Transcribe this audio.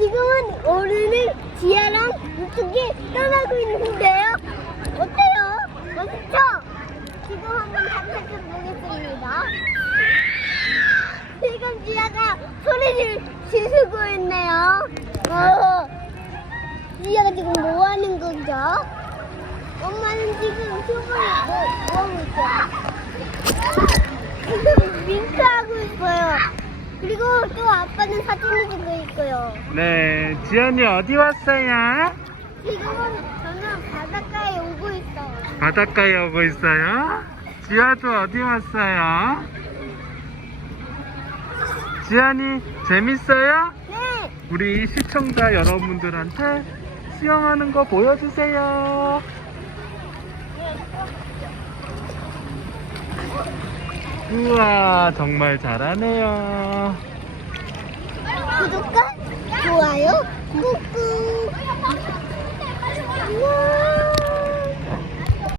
지금은 오르는 지아랑 이쪽이 떠나고 있는데요. 어때요? 멋있죠? 지금 한번 탐색해 보겠습니다. 지금 지아가 소리를 지르고 있네요. 어, 지아가 지금 뭐 하는 거죠? 엄마는 지금 휴가를 뭐, 뭐 하고 있어요? 지금 윙크하고 있어요. 그리고 또 아빠는 사진 있고요. 네, 지연이 어디 왔어요? 지금은 저는 바닷가에 오고 있어요. 바닷가에 오고 있어요. 지아도 어디 왔어요? 지안이 재밌어요? 네, 우리 시청자 여러분들한테 수영하는 거 보여주세요. 우와, 정말 잘하네요.